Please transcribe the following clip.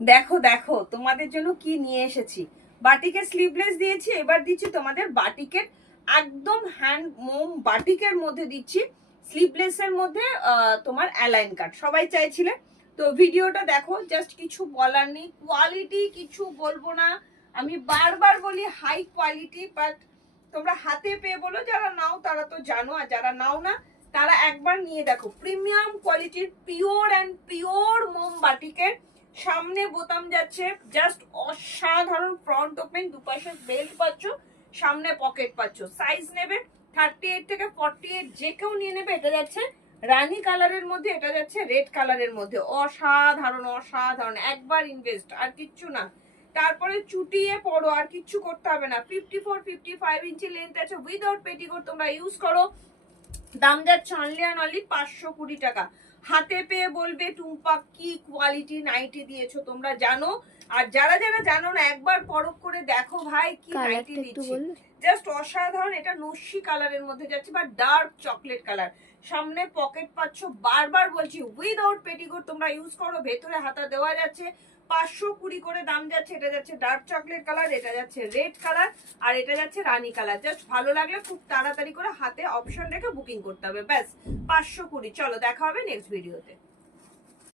দেখো দেখো তোমাদের জন্য কি নিয়ে এসেছি। বাটিকের স্লিভলেস দিয়েছি, এবার দিচ্ছি তোমাদের বাটিকের একদম হ্যান্ড মোম বাটিকের মধ্যে দিচ্ছি স্লিভলেসের মধ্যে তোমার অ্যালাইন কাট সবাই চাইছিলে। তো ভিডিওটা দেখো, জাস্ট কিছু বলার নেই, কোয়ালিটি কিছু বলবো না, আমি বারবার বলি হাই কোয়ালিটি, বাট তোমরা হাতে পেয়ে বলো, যারা নাও তারা তো জানো, আর যারা নাও না তারা একবার নিয়ে দেখো। প্রিমিয়াম কোয়ালিটির পিওর অ্যান্ড পিওর মোম বাটিকের, সামনে বোতাম যাচ্ছে জাস্ট অসাধারণ, ফ্রন্ট ওপেন, দুপাশে বেল্ট পাচ্ছ, সামনে পকেট পাচ্ছ। সাইজ নেবে 38 থেকে 48, যে কেউ নিয়ে নেবে। এটা যাচ্ছে রানী কালারের মধ্যে, এটা যাচ্ছে রেড কালারের মধ্যে, অসাধারণ অসাধারণ, একবার ইনভেস্ট আর কিচ্ছু না। তারপরে চুটিয়ে পড়ো, আর কিচ্ছু করতে হবে না। 54-55 ইঞ্চি লেন্থ আছে, উইদাউট পেটিকোট তোমরা ইউজ করো। দাম যাচ্ছে অনলি অ্যান্ড অনলি 520 টাকা। হাতে পেয়ে বলবে টুম্পা কি কোয়ালিটি নাইটি দিয়েছো, তোমরা জানো। আর যারা যারা জানো না একবার পরখ করে দেখো ভাই কি নাইটি দিচ্ছি, জাস্ট অসাধারণ। এটা নস্যি কালারের মধ্যে যাচ্ছে বা ডার্ক চকলেট কালার, সামনে পকেট পাচ্ছ, বারবার বলছি উইদাউট পেটিকোট তোমরা ইউজ করো, ভেতরে হাতা দেওয়া যাচ্ছে। 520 করে দাম যাচ্ছে। এটা যাচ্ছে ডার্ক চকলেট কালার, এটা যাচ্ছে রেড কালার, আর এটা যাচ্ছে রানী কালার। জাস্ট ভালো লাগলে খুব তাড়াতাড়ি করে হাতে অপশন রেখে বুকিং করতে হবে, ব্যাস 520। চলো দেখা হবে নেক্সট ভিডিওতে।